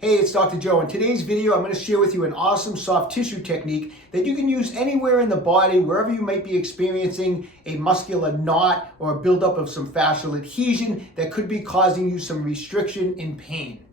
Hey, it's Dr. Joe. In today's video, I'm going to share with you an awesome soft tissue technique that you can use anywhere in the body, wherever you might be experiencing a muscular knot or a buildup of some fascial adhesion that could be causing you some restriction and pain.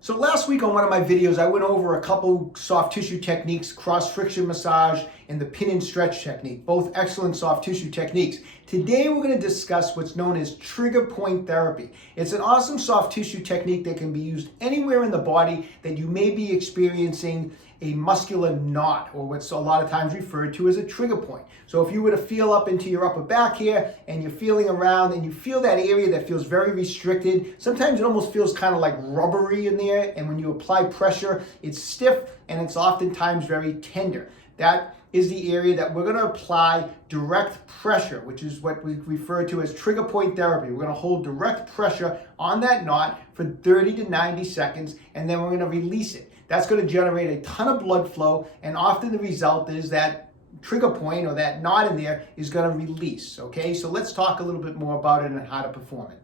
So last week on one of my videos, I went over a couple soft tissue techniques, cross friction massage and the pin and stretch technique, both excellent soft tissue techniques. Today we're going to discuss what's known as trigger point therapy. It's an awesome soft tissue technique that can be used anywhere in the body that you may be experiencing a muscular knot, or what's a lot of times referred to as a trigger point. So if you were to feel up into your upper back here and you're feeling around and you feel that area that feels very restricted, sometimes it almost feels kind of like rubbery in there, and when you apply pressure, it's stiff and it's oftentimes very tender. That is the area that we're going to apply direct pressure, which is what we refer to as trigger point therapy. We're going to hold direct pressure on that knot for 30 to 90 seconds, and then we're going to release it. That's going to generate a ton of blood flow, and often the result is that trigger point or that knot in there is going to release. Okay, so let's talk a little bit more about it and how to perform it.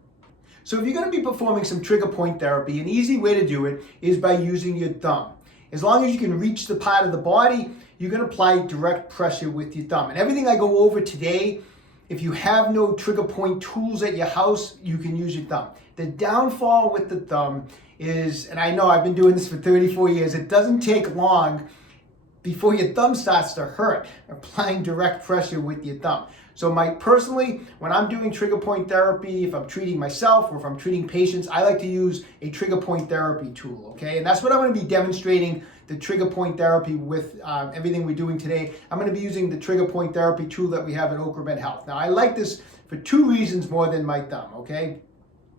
So if you're going to be performing some trigger point therapy, an easy way to do it is by using your thumb. As long as you can reach the part of the body, you can apply direct pressure with your thumb. And everything I go over today, if you have no trigger point tools at your house, you can use your thumb. The downfall with the thumb is, and I know I've been doing this for 34 years, it doesn't take long before your thumb starts to hurt applying direct pressure with your thumb. So personally, when I'm doing trigger point therapy, if I'm treating myself or if I'm treating patients, I like to use a trigger point therapy tool, okay? And that's what I'm going to be demonstrating the trigger point therapy with everything we're doing today. I'm going to be using the trigger point therapy tool that we have at OcraMed Health. Now, I like this for two reasons more than my thumb, okay?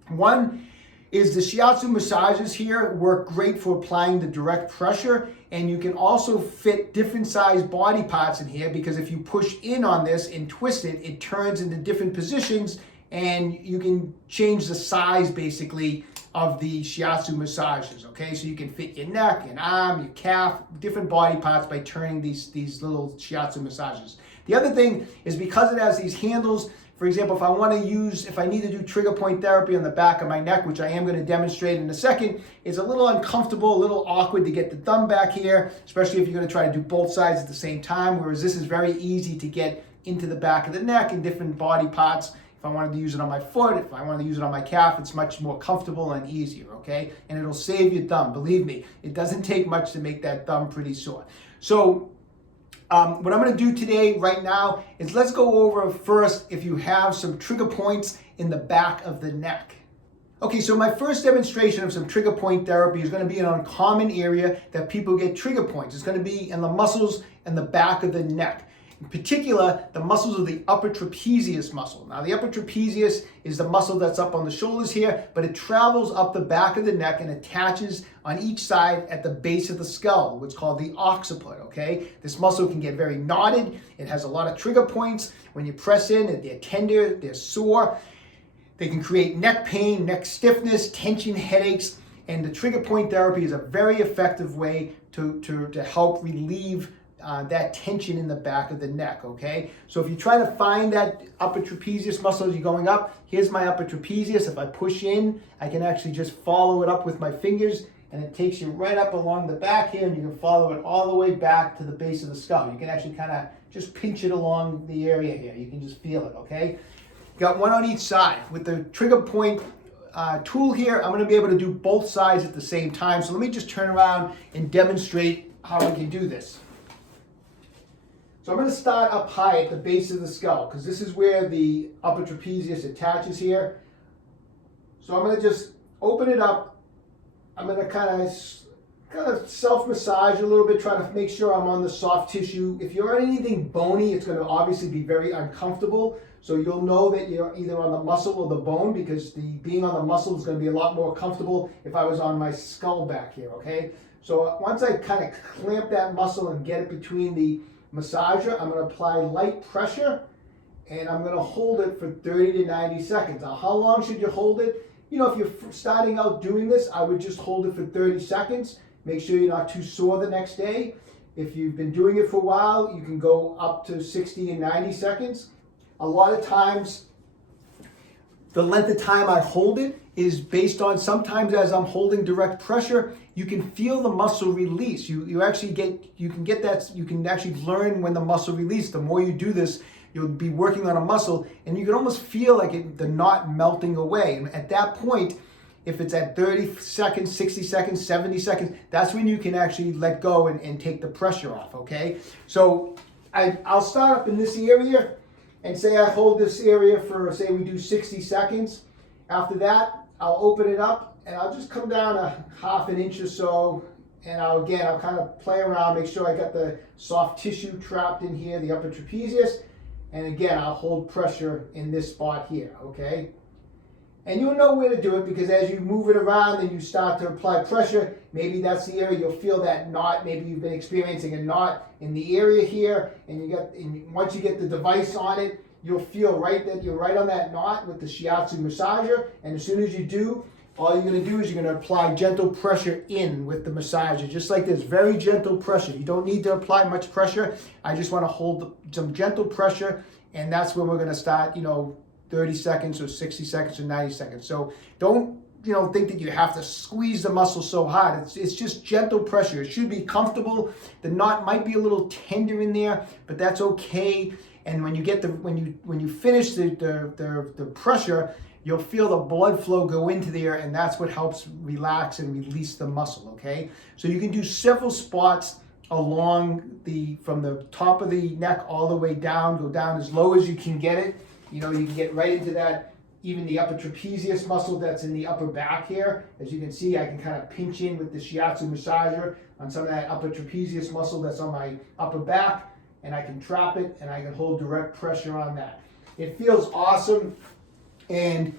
One is the shiatsu massages here work great for applying the direct pressure, and you can also fit different sized body parts in here, because if you push in on this and twist it, it turns into different positions and you can change the size basically of the shiatsu massages, okay? So you can fit your neck, your arm, your calf, different body parts by turning these little shiatsu massages. The other thing is because it has these handles. For example, if I need to do trigger point therapy on the back of my neck, which I am going to demonstrate in a second, it's a little uncomfortable, a little awkward to get the thumb back here, especially if you're going to try to do both sides at the same time, whereas this is very easy to get into the back of the neck and different body parts. If I wanted to use it on my foot, if I wanted to use it on my calf, it's much more comfortable and easier, okay? And it'll save your thumb. Believe me, it doesn't take much to make that thumb pretty sore. So what I'm going to do today, right now, is let's go over first if you have some trigger points in the back of the neck. Okay, so my first demonstration of some trigger point therapy is going to be an uncommon area that people get trigger points. It's going to be in the muscles in the back of the neck. In particular, the muscles of the upper trapezius muscle. Now, the upper trapezius is the muscle that's up on the shoulders here, but it travels up the back of the neck and attaches on each side at the base of the skull, what's called the occiput, okay? This muscle can get very knotted. It has a lot of trigger points. When you press in, they're tender, they're sore. They can create neck pain, neck stiffness, tension, headaches, and the trigger point therapy is a very effective way to help relieve that tension in the back of the neck, okay? So if you try to find that upper trapezius muscle as you're going up, here's my upper trapezius. If I push in, I can actually just follow it up with my fingers, and it takes you right up along the back here, and you can follow it all the way back to the base of the skull. You can actually kind of just pinch it along the area here. You can just feel it, okay? Got one on each side. With the trigger point tool here, I'm going to be able to do both sides at the same time. So let me just turn around and demonstrate how we can do this. So I'm going to start up high at the base of the skull, because this is where the upper trapezius attaches here. So I'm going to just open it up. I'm going to kind of self-massage a little bit, try to make sure I'm on the soft tissue. If you're on anything bony, it's going to obviously be very uncomfortable. So you'll know that you're either on the muscle or the bone, because being on the muscle is going to be a lot more comfortable if I was on my skull back here, okay? So once I kind of clamp that muscle and get it between the massager, I'm going to apply light pressure, and I'm going to hold it for 30 to 90 seconds. Now, how long should you hold it? You know, if you're starting out doing this, I would just hold it for 30 seconds. Make sure you're not too sore the next day. If you've been doing it for a while, you can go up to 60 and 90 seconds. A lot of times, the length of time I hold it is based on sometimes as I'm holding direct pressure, you can feel the muscle release. You can actually learn when the muscle release. The more you do this, you'll be working on a muscle and you can almost feel like the knot melting away. And at that point, if it's at 30 seconds, 60 seconds, 70 seconds, that's when you can actually let go and take the pressure off, okay? So I'll start up in this area and say I hold this area for, say we do 60 seconds. After that, I'll open it up and I'll just come down a half an inch or so, and I'll kind of play around, make sure I got the soft tissue trapped in here, the upper trapezius, and again, I'll hold pressure in this spot here, okay? And you'll know where to do it because as you move it around and you start to apply pressure, maybe that's the area you'll feel that knot. Maybe you've been experiencing a knot in the area here, and once you get the device on it, you'll feel that you're right on that knot with the shiatsu massager. And as soon as you do, all you're going to do is you're going to apply gentle pressure in with the massager, just like this, very gentle pressure. You don't need to apply much pressure. I just want to hold some gentle pressure, and that's when we're going to start, 30 seconds or 60 seconds or 90 seconds. So don't, think that you have to squeeze the muscle so hard. It's just gentle pressure. It should be comfortable. The knot might be a little tender in there, but that's okay. And when you get when you finish the pressure, you'll feel the blood flow go into there, and that's what helps relax and release the muscle, okay? So you can do several spots along from the top of the neck all the way down, go down as low as you can get it. You can get right into that, even the upper trapezius muscle that's in the upper back here. As you can see, I can kind of pinch in with the shiatsu massager on some of that upper trapezius muscle that's on my upper back, and I can trap it and I can hold direct pressure on that. It feels awesome. And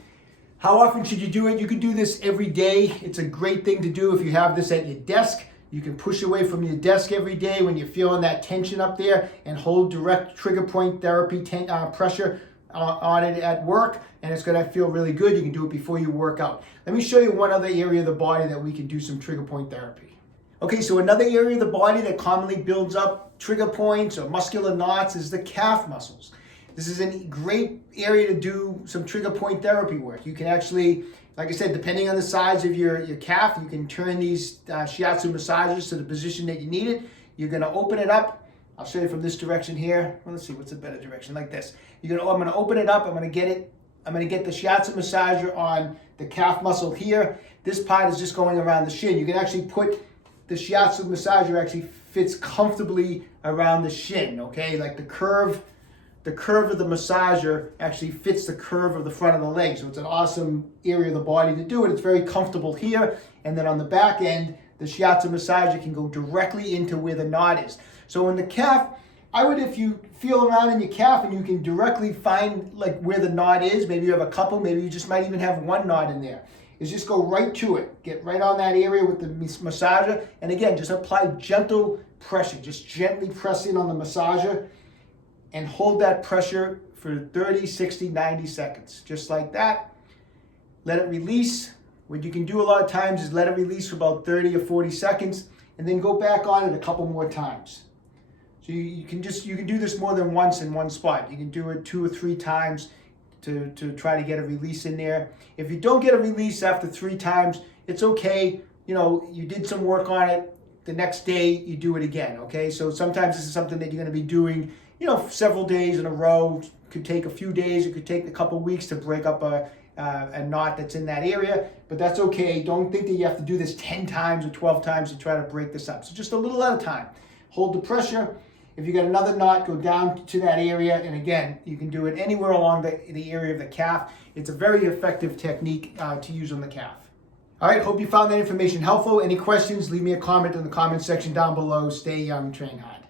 how often should you do it? You could do this every day. It's a great thing to do if you have this at your desk. You can push away from your desk every day when you're feeling that tension up there and hold direct trigger point therapy pressure on it at work, and it's going to feel really good. You can do it before you work out. Let me show you one other area of the body that we can do some trigger point therapy. Okay, so another area of the body that commonly builds up trigger points or muscular knots is the calf muscles. This is a great area to do some trigger point therapy work. You can actually, like I said, depending on the size of your calf, you can turn these shiatsu massagers to the position that you need it. You're going to open it up. I'll show you from this direction here. Well, let's see, what's a better direction? Like this. I'm going to open it up. I'm going to get the shiatsu massager on the calf muscle here. This part is just going around the shin. You can actually put the shiatsu massager actually fits comfortably around the shin, okay? Like the curve of the massager actually fits the curve of the front of the leg. So it's an awesome area of the body to do it. It's very comfortable here. And then on the back end, the shiatsu massager can go directly into where the knot is. So in the calf, if you feel around in your calf and you can directly find like where the knot is, maybe you have a couple, maybe you just might even have one knot in there, is just go right to it. Get right on that area with the massager. And again, just apply gentle pressure. Just gently press in on the massager and hold that pressure for 30, 60, 90 seconds. Just like that. Let it release. What you can do a lot of times is let it release for about 30 or 40 seconds and then go back on it a couple more times. So you can do this more than once in one spot. You can do it 2 or 3 times to try to get a release in there. If you don't get a release after 3 times, it's okay. You did some work on it. The next day you do it again, okay? So sometimes this is something that you're going to be doing, several days in a row. It could take a few days. It could take a couple weeks to break up a knot that's in that area, but that's okay. Don't think that you have to do this 10 times or 12 times to try to break this up. So just a little at a time. Hold the pressure. If you got another knot, go down to that area. And again, you can do it anywhere along the area of the calf. It's a very effective technique to use on the calf. All right, hope you found that information helpful. Any questions, leave me a comment in the comment section down below. Stay young, train hard.